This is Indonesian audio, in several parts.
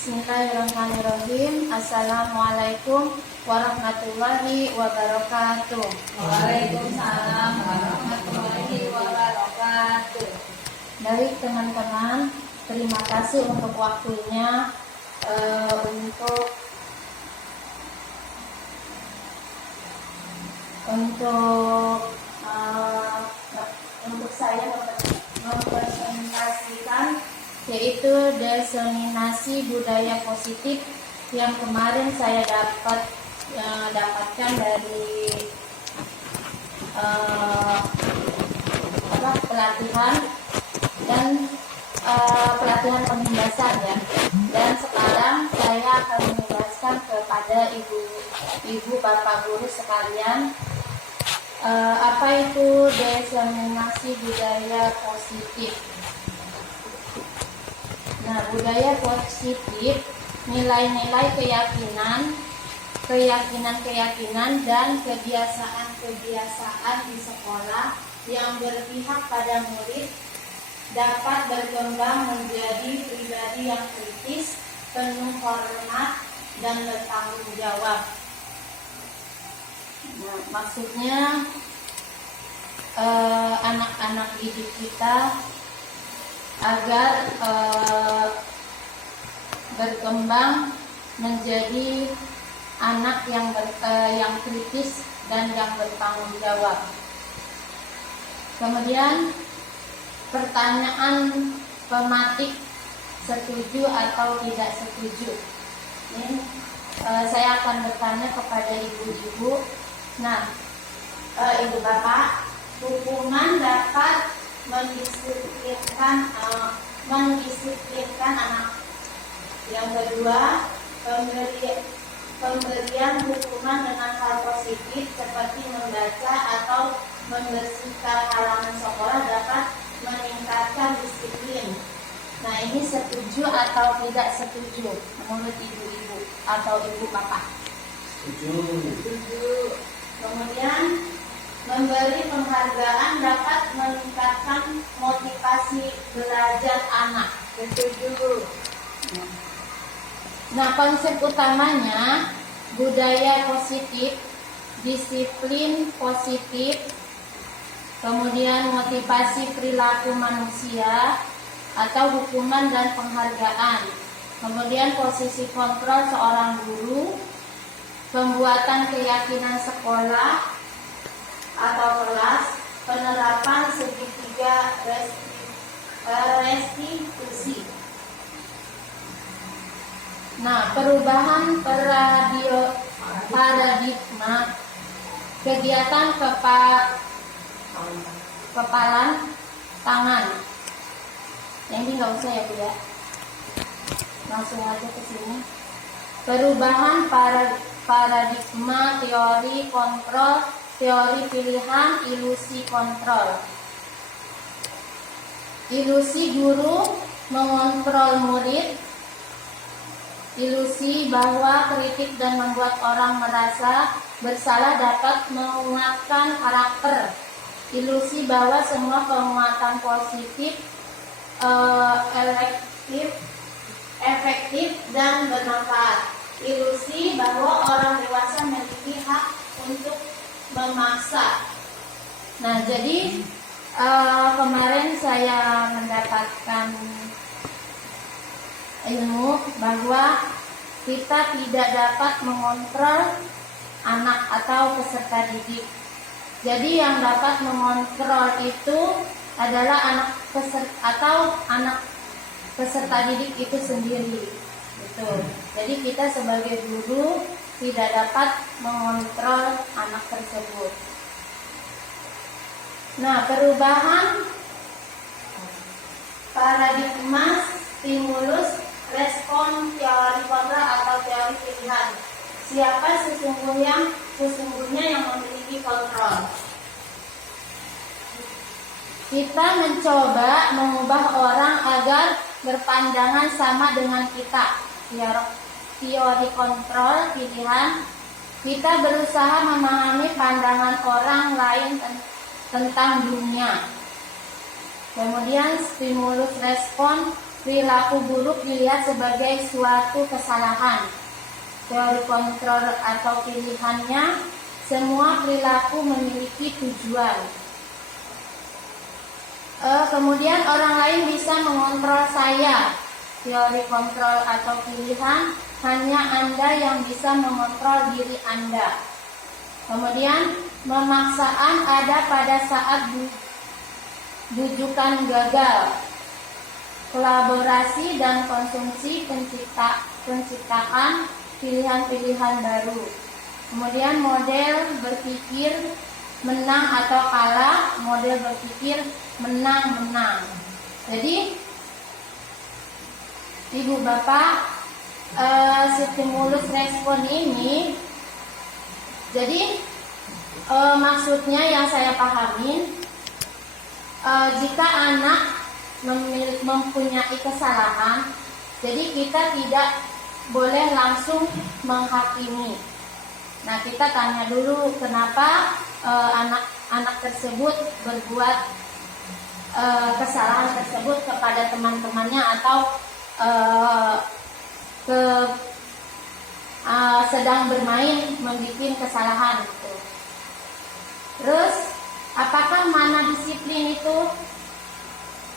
Bismillahirrahmanirrahim. Assalamualaikum warahmatullahi wabarakatuh. Waalaikumsalam warahmatullahi wabarakatuh. Baik teman-teman, terima kasih untuk waktunya untuk saya mempresentasikan, yaitu diseminasi budaya positif yang kemarin saya dapatkan dari pelatihan dan pelatihan pembahasan ya. Dan sekarang saya akan menjelaskan kepada ibu bapak guru sekalian apa itu diseminasi budaya positif. Nah, budaya positif nilai-nilai keyakinan dan kebiasaan di sekolah yang berpihak pada murid dapat berkembang menjadi pribadi yang kritis, penuh hormat dan bertanggung jawab. Nah, maksudnya anak-anak didik kita agar berkembang menjadi anak yang kritis dan yang bertanggung jawab. Kemudian pertanyaan pematik, setuju atau tidak setuju. Ini saya akan bertanya kepada ibu-ibu. Nah, ibu bapak, hukuman dapat mendisiplinkan anak. Yang kedua, pemberian hukuman dengan hal positif seperti membaca atau membersihkan halaman sekolah dapat meningkatkan disiplin. Nah, ini setuju atau tidak setuju menurut ibu-ibu atau ibu bapak? Setuju. Kemudian memberi penghargaan dapat meningkatkan motivasi belajar anak. Setuju. Nah, konsep utamanya budaya positif, disiplin positif, kemudian motivasi perilaku manusia atau hukuman dan penghargaan, kemudian posisi kontrol seorang guru, pembuatan keyakinan sekolah atau kelas, penerapan segitiga restitusi. Nah, perubahan paradigma kegiatan kepalan tangan. Yang ini nggak usah ya Bu ya, langsung aja ke sini. Perubahan paradigma teori kontrol, teori pilihan, ilusi kontrol. Ilusi guru mengontrol murid. Ilusi bahwa kritik dan membuat orang merasa bersalah dapat menguatkan karakter. Ilusi bahwa semua penguatan positif efektif dan bermanfaat. Ilusi bahwa orang dewasa memiliki hak untuk memaksa. Nah, jadi kemarin saya mendapatkan ilmu bahwa kita tidak dapat mengontrol anak atau peserta didik. Jadi yang dapat mengontrol itu adalah anak peserta didik itu sendiri. Gitu. Jadi kita sebagai guru tidak dapat mengontrol anak tersebut. Nah, perubahan paradigma stimulus respon teori kontra atau teori pilihan. Siapa sesungguhnya yang memiliki kontrol? Kita mencoba mengubah orang agar berpandangan sama dengan kita. Teori kontrol pilihan. Kita berusaha memahami pandangan orang lain tentang dunia. Kemudian stimulus respon perilaku buruk dilihat sebagai suatu kesalahan. Teori kontrol atau pilihannya, semua perilaku memiliki tujuan. Kemudian orang lain bisa mengontrol saya. Teori kontrol atau pilihan, hanya Anda yang bisa mengontrol diri Anda. Kemudian pemaksaan ada pada saat bujukan gagal. Kolaborasi dan konsumsi penciptaan pilihan-pilihan baru. Kemudian model berpikir menang atau kalah, model berpikir menang-menang. Jadi Ibu Bapak, stimulus respon ini, jadi maksudnya yang saya pahamin, jika anak mempunyai kesalahan, jadi kita tidak boleh langsung menghakimi. Nah, kita tanya dulu kenapa anak tersebut berbuat kesalahan tersebut kepada teman-temannya atau sedang bermain membuat kesalahan gitu. Terus apakah mana disiplin itu?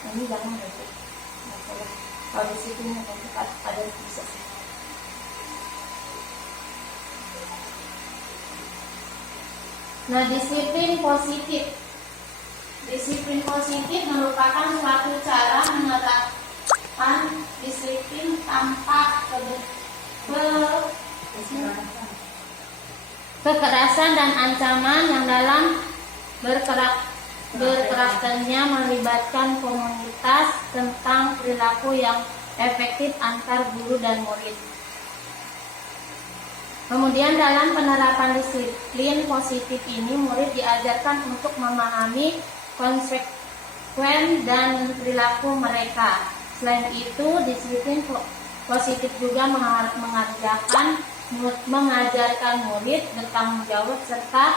Ini jangan berarti masalah. Kalau disiplin ada bisa. Nah, disiplin positif. Disiplin positif merupakan suatu cara menerapkan disiplin tanpa kekerasan dan ancaman yang dalam berkerakternya melibatkan komunitas tentang perilaku yang efektif antar guru dan murid. Kemudian dalam penerapan disiplin positif ini, murid diajarkan untuk memahami konsekuen dan perilaku mereka. Selain itu, disiplin positif juga mengajarkan murid bertanggung jawab serta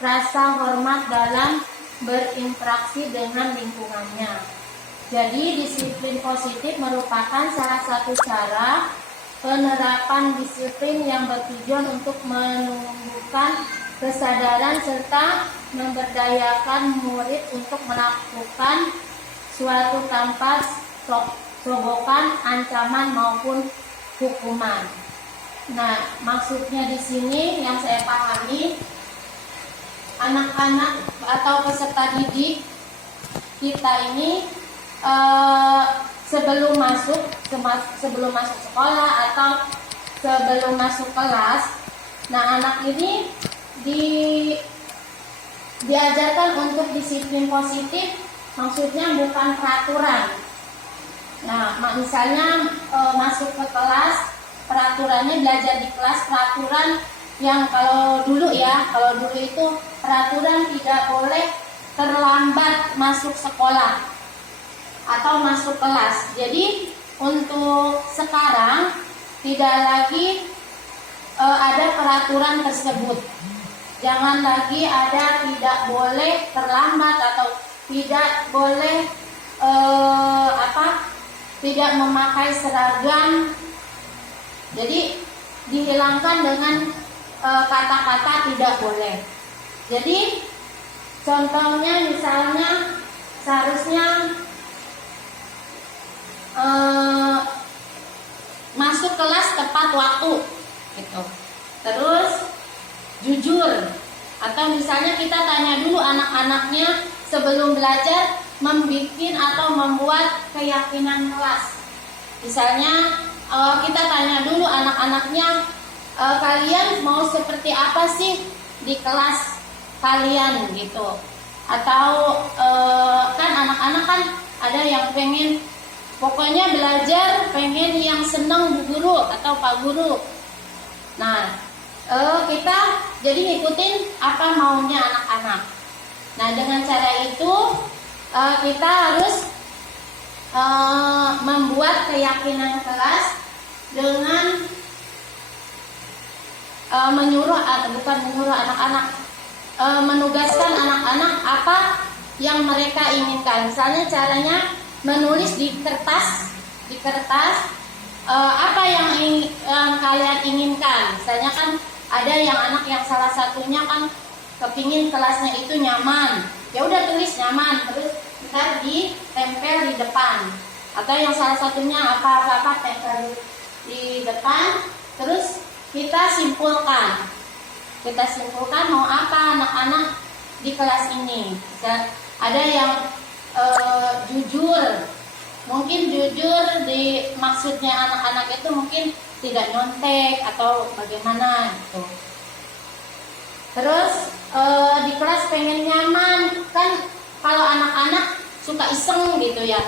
rasa hormat dalam berinteraksi dengan lingkungannya. Jadi, disiplin positif merupakan salah satu cara penerapan disiplin yang bertujuan untuk menumbuhkan kesadaran serta memberdayakan murid untuk melakukan suatu tanpa sogokan, ancaman maupun hukuman. Nah, maksudnya di sini yang saya pahami, anak-anak atau peserta didik kita ini sebelum masuk sekolah atau sebelum masuk kelas, nah anak ini diajarkan untuk disiplin positif, maksudnya bukan peraturan. Nah, misalnya masuk ke kelas, peraturannya belajar di kelas peraturan yang kalau dulu itu peraturan tidak boleh terlambat masuk sekolah atau masuk kelas. Jadi untuk sekarang tidak lagi ada peraturan tersebut. Jangan lagi ada tidak boleh terlambat atau tidak boleh tidak memakai seragam. Jadi dihilangkan dengan kata-kata tidak boleh. Jadi contohnya misalnya seharusnya masuk kelas tepat waktu gitu. Terus jujur, atau misalnya kita tanya dulu anak-anaknya sebelum belajar membuat keyakinan kelas. Misalnya kita tanya dulu anak-anaknya, kalian mau seperti apa sih di kelas kalian gitu. Atau kan anak-anak kan ada yang pengen pokoknya belajar, pengen yang senang bu guru atau pak guru. Nah, kita jadi ngikutin apa maunya anak-anak. Nah, dengan cara itu kita harus membuat keyakinan kelas dengan menugaskan anak-anak apa yang mereka inginkan. Misalnya caranya menulis di kertas di kertas apa yang kalian inginkan. Misalnya kan ada yang anak yang salah satunya kan kepingin kelasnya itu nyaman, ya udah tulis nyaman, terus ntar ditempel di depan. Atau yang salah satunya apa tempel di depan, terus kita simpulkan mau apa anak-anak di kelas ini. Ada yang jujur, mungkin jujur di maksudnya anak-anak itu mungkin tidak nyontek atau bagaimana gitu. Terus di kelas pengen nyaman, kan kalau anak-anak suka iseng gitu ya,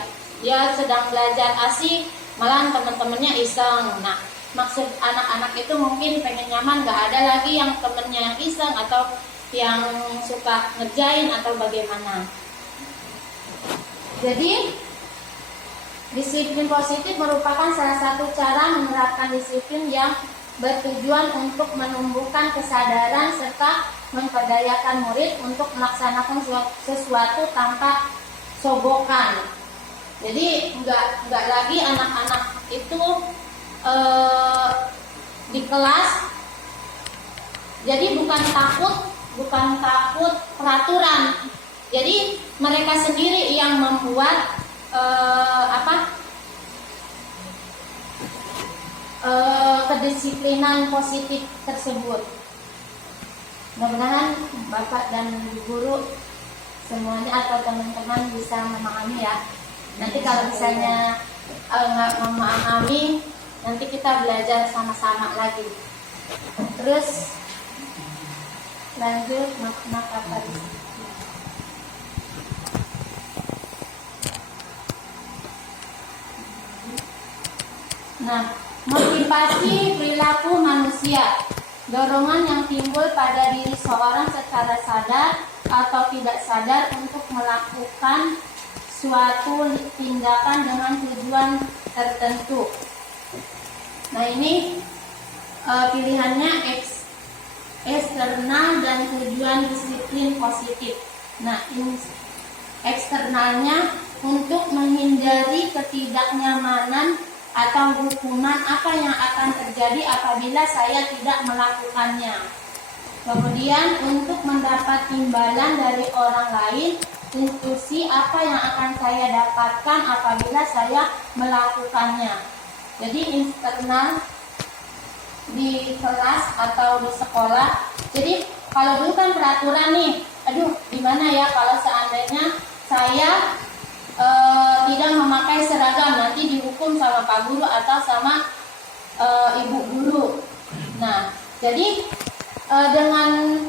dia sedang belajar asik malah teman-temannya iseng. Nah, maksud anak-anak itu mungkin pengen nyaman, gak ada lagi yang temennya yang iseng atau yang suka ngerjain atau bagaimana. Jadi disiplin positif merupakan salah satu cara menerapkan disiplin yang bertujuan untuk menumbuhkan kesadaran serta memperdayakan murid untuk melaksanakan sesuatu tanpa sogokan. Jadi enggak lagi anak-anak itu di kelas jadi bukan takut peraturan. Jadi mereka sendiri yang membuat kedisiplinan positif tersebut. Mudah-mudahan Bapak dan guru semuanya atau teman-teman bisa memahami ya. Nanti kalau misalnya nggak memahami, nanti kita belajar sama-sama lagi. Terus lanjut makna kata disiplin. Nah, motivasi perilaku manusia, dorongan yang timbul pada diri seorang secara sadar atau tidak sadar untuk melakukan suatu tindakan dengan tujuan tertentu. Nah, ini pilihannya eksternal dan tujuan disiplin positif. Nah, ini eksternalnya untuk menghindari ketidaknyamanan atau hukuman apa yang akan terjadi apabila saya tidak melakukannya. Kemudian untuk mendapat imbalan dari orang lain, instruksi apa yang akan saya dapatkan apabila saya melakukannya. Jadi internal di kelas atau di sekolah. Jadi kalau dulu kan peraturan nih, gimana ya kalau seandainya saya tidak memakai seragam, nanti dihukum sama Pak Guru atau sama Ibu Guru. Nah, jadi dengan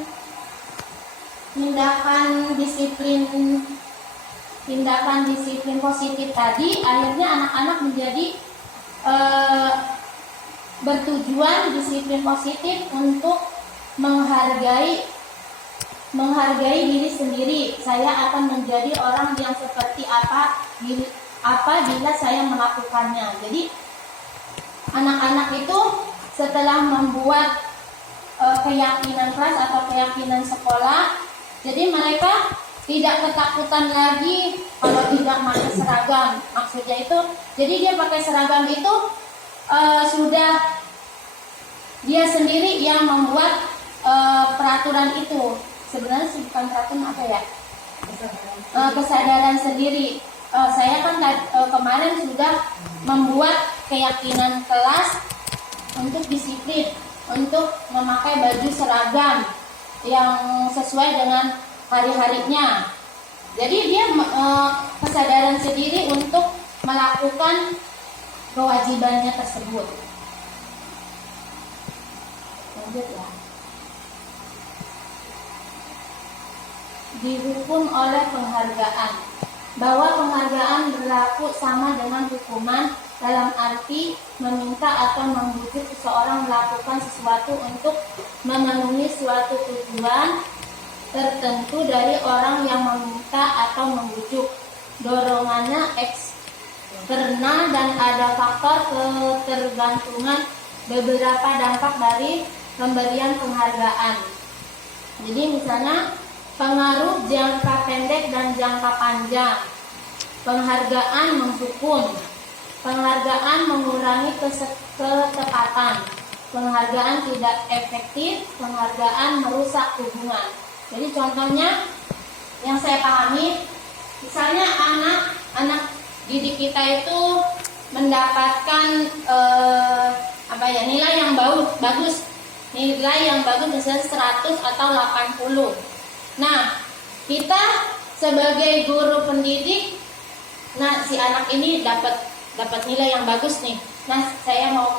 tindakan disiplin positif tadi, akhirnya anak-anak menjadi bertujuan disiplin positif untuk menghargai diri sendiri. Saya akan menjadi orang yang seperti apa bila saya melakukannya. Jadi anak-anak itu setelah membuat keyakinan kelas atau keyakinan sekolah, jadi mereka tidak ketakutan lagi kalau tidak pakai seragam. Maksudnya itu, jadi dia pakai seragam itu sudah dia sendiri yang membuat peraturan itu. Sebenarnya bukan peraturan apa ya? Kesadaran sendiri. Saya kan kemarin sudah membuat keyakinan kelas untuk disiplin, untuk memakai baju seragam yang sesuai dengan hari-harinya. Jadi dia kesadaran sendiri untuk melakukan kewajibannya tersebut. Lanjut ya. Dihukum oleh penghargaan. Bahwa penghargaan berlaku sama dengan hukuman dalam arti meminta atau membujuk seseorang melakukan sesuatu untuk memenuhi suatu tujuan tertentu dari orang yang meminta atau membujuk. Dorongannya eksternal dan ada faktor ketergantungan beberapa dampak dari pemberian penghargaan. Jadi misalnya pengaruh jangka pendek dan jangka panjang. Penghargaan menghukum. Penghargaan mengurangi ketepatan. Penghargaan tidak efektif. Penghargaan merusak hubungan. Jadi contohnya yang saya pahami, misalnya anak didik kita itu mendapatkan nilai yang bagus, nilai yang bagus misalnya 100 atau 80. Nah, kita sebagai guru pendidik, nah si anak ini dapat nilai yang bagus nih. Nah, saya mau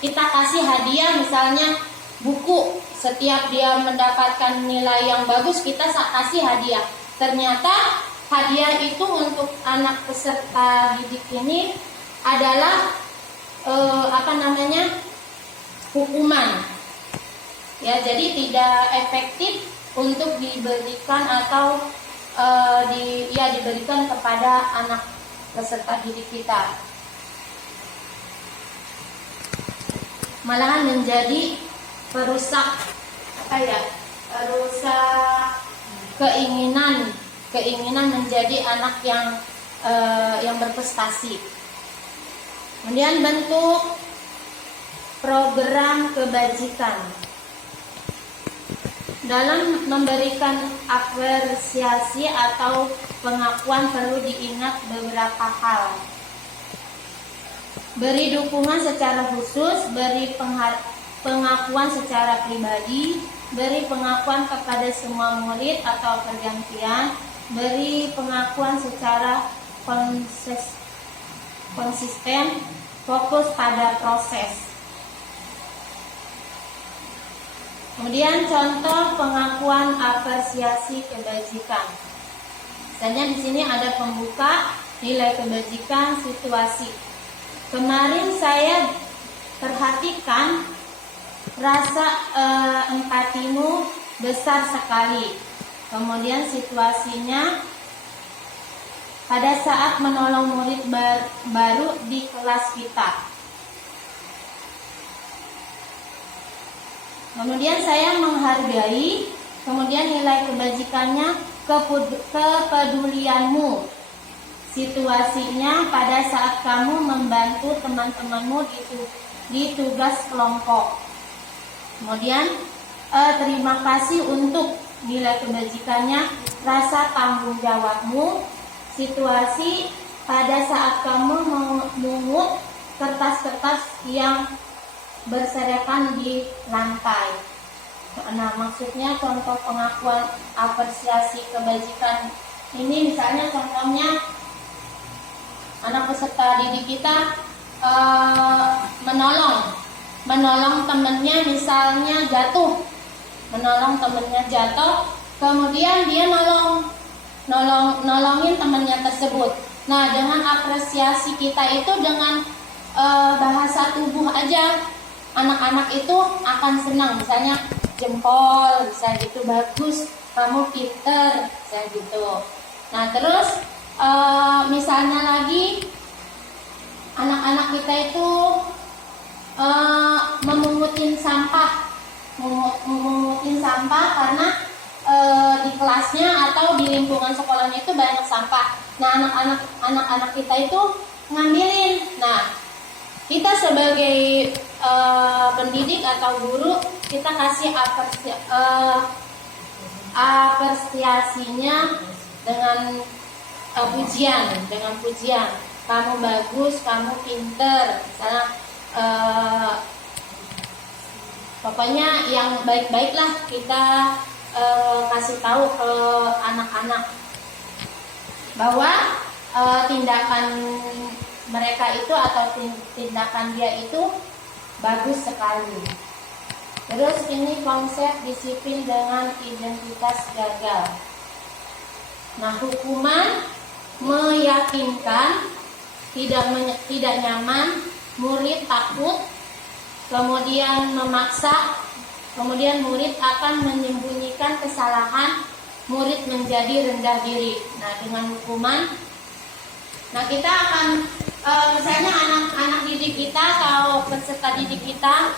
kita kasih hadiah misalnya buku. Setiap dia mendapatkan nilai yang bagus, kita kasih hadiah. Ternyata hadiah itu untuk anak peserta didik ini adalah hukuman. Ya, jadi tidak efektif untuk diberikan atau diberikan kepada anak peserta didik kita. Malahan menjadi perusak keinginan menjadi anak yang berprestasi. Kemudian bentuk program kebajikan. Dalam memberikan apresiasi atau pengakuan perlu diingat beberapa hal. Beri dukungan secara khusus, beri pengakuan secara pribadi, beri pengakuan kepada semua murid atau pergantian, beri pengakuan secara konsisten, fokus pada proses. Kemudian contoh pengakuan apresiasi kebajikan. Misalnya di sini ada pembuka, nilai kebajikan, situasi. Kemarin saya perhatikan rasa empatimu besar sekali. Kemudian situasinya pada saat menolong murid baru di kelas kita. Kemudian saya menghargai, kemudian nilai kebajikannya, kepedulianmu. Situasinya pada saat kamu membantu teman-temanmu di tugas kelompok. Kemudian terima kasih untuk nilai kebajikannya, rasa tanggung jawabmu. Situasi pada saat kamu memungut kertas-kertas yang berserakan di lantai. Nah, maksudnya contoh pengakuan apresiasi kebajikan ini misalnya contohnya anak peserta didik kita menolong temannya misalnya jatuh, kemudian dia nolongin temannya tersebut. Nah, dengan apresiasi kita itu dengan bahasa tubuh aja, anak-anak itu akan senang, misalnya jempol, bisa gitu, bagus, kamu pinter, bisa gitu. Nah, terus misalnya lagi anak-anak kita itu memungutin sampah karena di kelasnya atau di lingkungan sekolahnya itu banyak sampah. Nah, anak-anak kita itu ngambilin. Nah, kita sebagai pendidik atau guru, kita kasih apresiasinya dengan pujian. Kamu bagus, kamu pinter, misalnya pokoknya yang baik-baik lah kita kasih tahu ke anak-anak bahwa tindakan mereka itu atau tindakan dia itu bagus sekali. Terus ini konsep disiplin dengan identitas gagal. Nah, hukuman meyakinkan, tidak nyaman, murid takut, kemudian memaksa, kemudian murid akan menyembunyikan kesalahan, murid menjadi rendah diri. Nah, dengan hukuman, nah kita akan misalnya anak didik kita atau peserta didik kita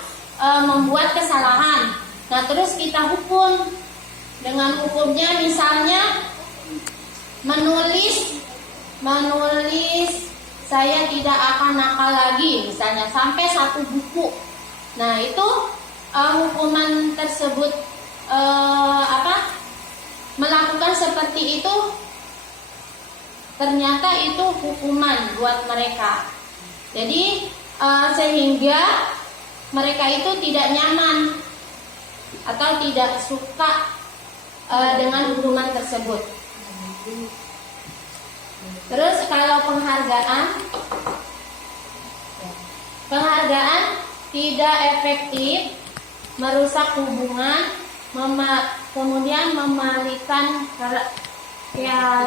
membuat kesalahan. Nah, terus kita hukum. Dengan hukumnya misalnya menulis saya tidak akan nakal lagi, misalnya sampai 1 buku. Nah itu hukuman tersebut melakukan seperti itu, ternyata itu hukuman buat mereka. Jadi sehingga mereka itu tidak nyaman atau tidak suka dengan hukuman tersebut. Terus kalau penghargaan tidak efektif, merusak hubungan, kemudian memalikan ya,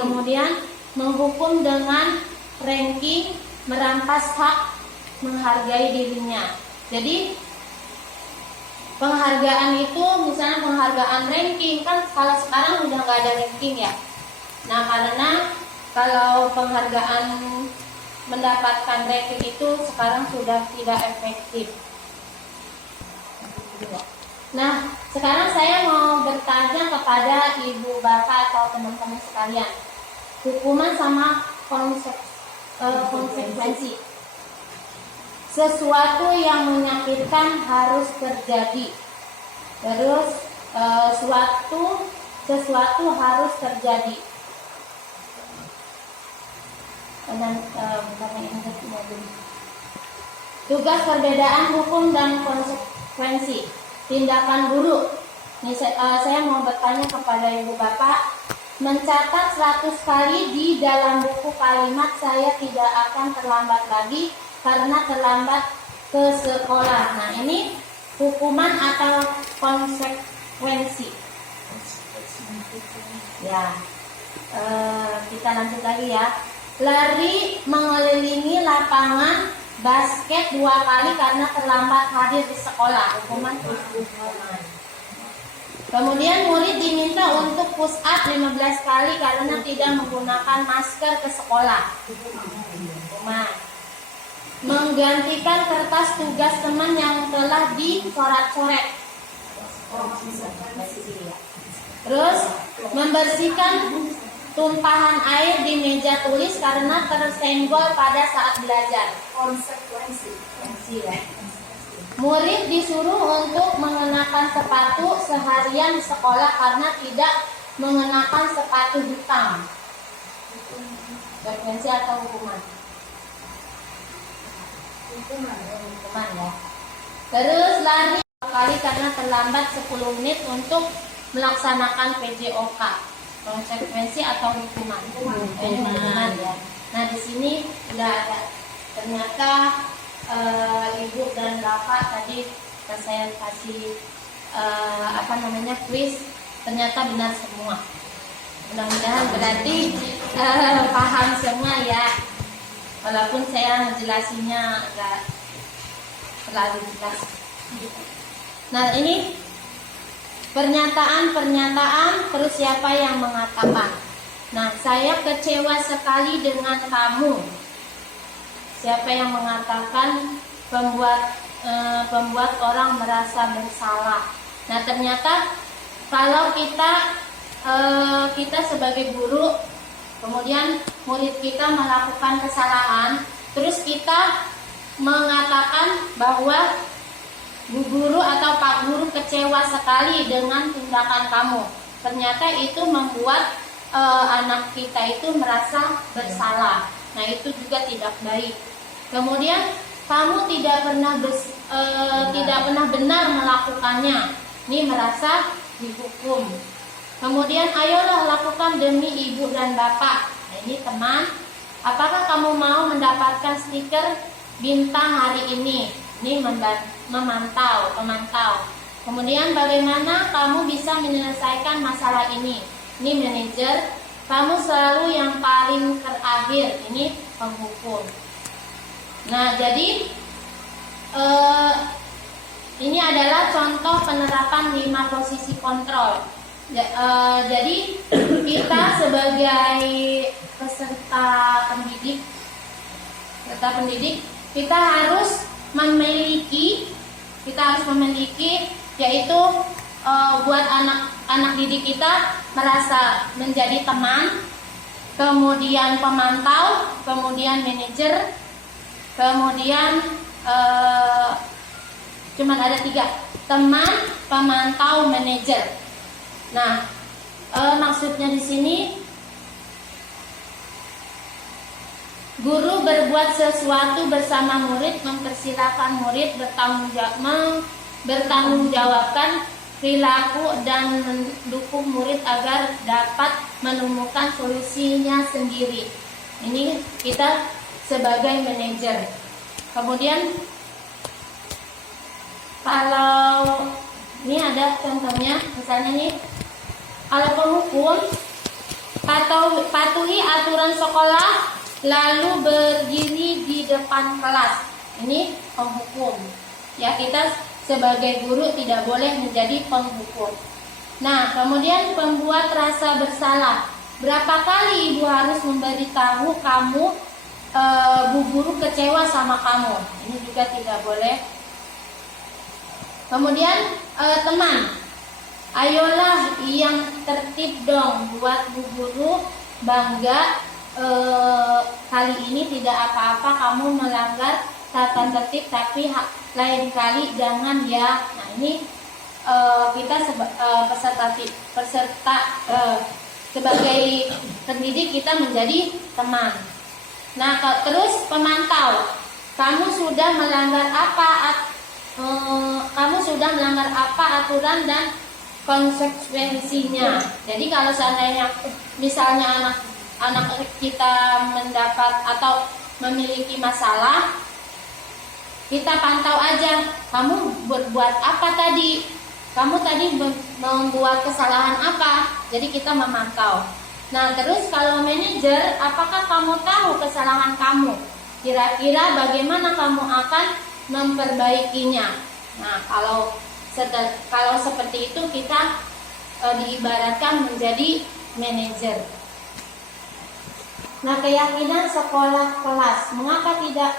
kemudian menghukum dengan ranking, merampas hak menghargai dirinya. Jadi penghargaan itu misalnya penghargaan ranking, kan kalau sekarang udah nggak ada ranking ya. Nah karena kalau penghargaan mendapatkan ranking itu sekarang sudah tidak efektif. Nah sekarang saya mau bertanya kepada ibu bapak atau teman-teman sekalian, hukuman sama konsekuensi. Sesuatu yang menyakitkan harus terjadi. Terus sesuatu harus terjadi. Tugas perbedaan hukum dan konsekuensi. Tindakan buruk. Ini saya mau bertanya kepada ibu bapak, mencatat 100 kali di dalam buku kalimat saya tidak akan terlambat lagi karena terlambat ke sekolah. Nah ini hukuman atau konsekuensi? Ya, kita lanjut lagi ya. Lari mengelilingi lapangan basket 2 kali karena terlambat hadir di sekolah, hukuman. Kemudian murid diminta untuk push up 15 kali karena tidak menggunakan masker ke sekolah, hukuman. Menggantikan kertas tugas teman yang telah dicoret-coret. Terus membersihkan tumpahan air di meja tulis karena tersenggol pada saat belajar. Konsekuensi. Murid disuruh untuk mengenakan sepatu seharian di sekolah karena tidak mengenakan sepatu hitam. Konsekuensi atau hukuman? Hukuman ya. Terus lari 2 kali karena terlambat 10 menit untuk melaksanakan PJOK. Konsekuensi atau hukuman? Hukuman ya. Nah di sini udah ada. Ternyata ibu dan bapak tadi saya kasih quiz, ternyata benar semua. Mudah-mudahan berarti paham semua ya. Walaupun saya menjelasinya agak terlalu jelas. Nah ini pernyataan, terus siapa yang mengatakan. Nah saya kecewa sekali dengan kamu. Siapa yang mengatakan pembuat orang merasa bersalah. Nah ternyata kalau kita sebagai guru, kemudian murid kita melakukan kesalahan, terus kita mengatakan bahwa Bu Guru atau Pak Guru kecewa sekali dengan tindakan kamu. Ternyata itu membuat anak kita itu merasa bersalah. Nah itu juga tidak baik. Kemudian kamu tidak pernah benar melakukannya. Ini merasa dihukum. Kemudian ayolah lakukan demi ibu dan bapak. Nah ini teman, apakah kamu mau mendapatkan stiker bintang hari ini? Ini memantau. Kemudian bagaimana kamu bisa menyelesaikan masalah ini? Ini manajer. Kamu selalu yang paling terakhir. Ini penghukum. Nah jadi ini adalah contoh penerapan 5 posisi kontrol. Jadi kita sebagai peserta pendidik, kita harus memiliki yaitu buat anak didik kita merasa menjadi teman, kemudian pemantau, kemudian manajer, kemudian cuman ada 3, teman, pemantau, manajer. Nah, maksudnya di sini guru berbuat sesuatu bersama murid, mempersilahkan murid bertanggungjawabkan perilaku dan mendukung murid agar dapat menemukan solusinya sendiri. Ini kita sebagai manajer. Kemudian kalau ini ada contohnya, misalnya nih, kalau penghukum, patuhi aturan sekolah lalu berdiri di depan kelas. Ini penghukum. Ya, kita sebagai guru tidak boleh menjadi penghukum. Nah, kemudian pembuat rasa bersalah. Berapa kali ibu harus memberitahu kamu bu guru kecewa sama kamu? Ini juga tidak boleh. Kemudian teman, ayolah yang tertib dong, buat bu guru bangga. Kali ini tidak apa-apa kamu melanggar tata tertib, tapi lain kali jangan ya. Nah, ini kita peserta sebagai pendidik kita menjadi teman. Nah, terus pemantau, kamu sudah melanggar apa aturan dan konsekuensinya. Jadi kalau seandainya misalnya anak kita mendapat atau memiliki masalah, kita pantau aja, kamu berbuat apa tadi, kamu tadi membuat kesalahan apa. Jadi kita memantau. Nah, terus kalau manajer, apakah kamu tahu kesalahan kamu? Kira-kira bagaimana kamu akan memperbaikinya? Nah, kalau seperti itu kita diibaratkan menjadi manajer. Nah, keyakinan sekolah kelas, mengapa tidak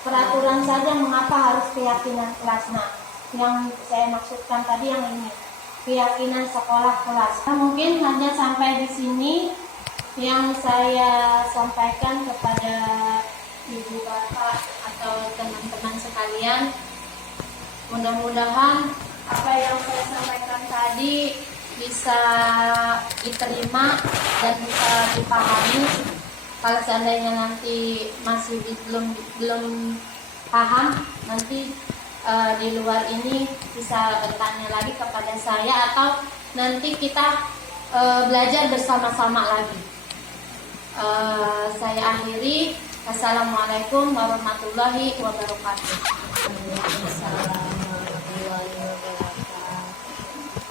peraturan saja, mengapa harus keyakinan kelas? Nah, yang saya maksudkan tadi yang ini, keyakinan sekolah kelas. Nah, mungkin hanya sampai di sini yang saya sampaikan kepada ibu bapak atau teman-teman sekalian. Mudah-mudahan apa yang saya sampaikan tadi bisa diterima dan bisa dipahami. Kalau seandainya nanti masih belum paham, nanti di luar ini bisa bertanya lagi kepada saya, atau nanti kita belajar bersama-sama lagi. Saya akhiri. Assalamualaikum warahmatullahi wabarakatuh.